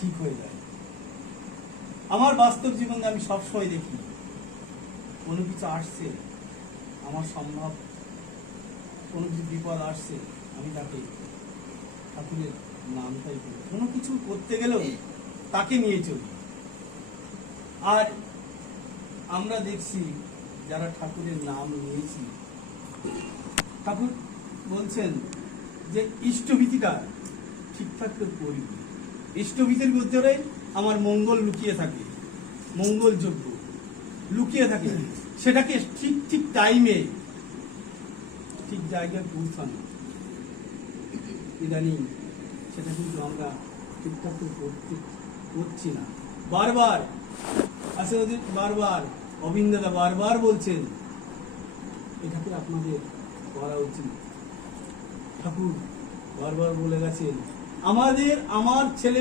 ঠিক হয়ে যায়। আমার বাস্তব জীবনে আমি সবসময় দেখি কোনো কিছু আসছে, আমার সম্ভব কোনো কিছু বিপদ আসছে, আমি তাকে ঠাকুরের নামটাই করি। কোনো কিছু করতে গেলেও তাকে নিয়ে চলি। আর আমরা দেখছি যারা ঠাকুরের নাম নিয়েছি, ঠাকুর বলছেন যে ইষ্টভীতিটা ঠিকঠাক করে করি। ইষ্টভীতির ভিতরে আমার মঙ্গল লুকিয়ে থাকে, মঙ্গল যোগ্য লুকিয়ে থাকে, সেটাকে ঠিক ঠিক টাইমে ঠিক জায়গায় পৌঁছানো। ইদানিং সেটা কিন্তু আমরা ঠিকঠাক করে করছি না। বারবার আসলে বারবার অবিন্দাদা বারবার বলছেন এটাকে আপনাদের করা উচিত। ঠাকুর বারবার বলে গেছেন আমার ছেলে